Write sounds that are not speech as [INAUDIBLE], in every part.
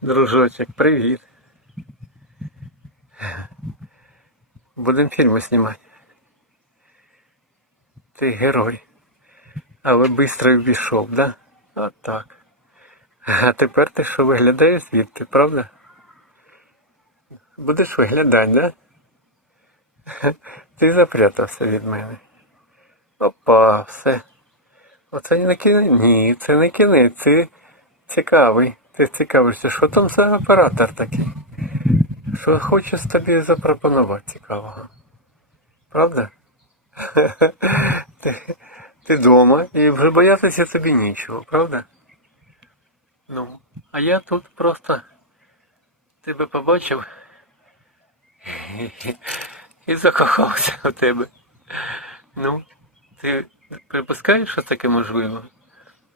Дружочек, привіт. Будемо фільми знімати. Ти герой. Але швидко ввійшов, да? От так. А тепер ти що виглядаєш звідти, правда? Будеш виглядати, да? Ти запрятався від мене. Опа, все. Оце не кінець. Ні, це не кінець, це цікавий. Ти цікавишся, що там за оператор такий? Що хоче тобі запропонувати цікавого? Правда? [LAUGHS] Ти, ти вдома і вже боятися тобі нічого, правда? Ну, а я тут просто тебе побачив [LAUGHS] і, закохався в тебе. Ну, ти припускаєш, що таке можливо?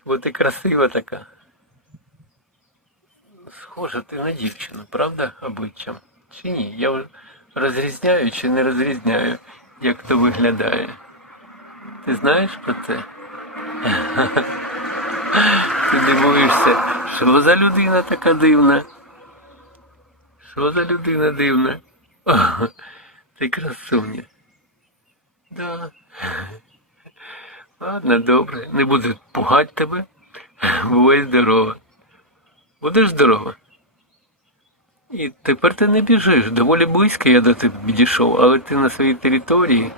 Бо ти красива така. Схожа ти на дівчину, правда, обличчям? Чи ні? Я розрізняю чи не розрізняю, як то виглядає. Ти знаєш про це? [LAUGHS] Ти дивуєшся, що за людина така дивна? Що за людина дивна? О, [LAUGHS] ти красуня. Да. Ладно, добре, не буду пугати тебе. Бувай здорова. Будеш здорова? І тепер ти не біжиш. Доволі близько я до тебе підійшов, але ти на своїй території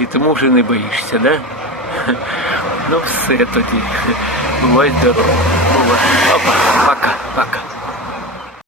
і тому вже не боїшся, да? Ну все тоді. Бувай здорова. Бувай. Опа, пока, пока.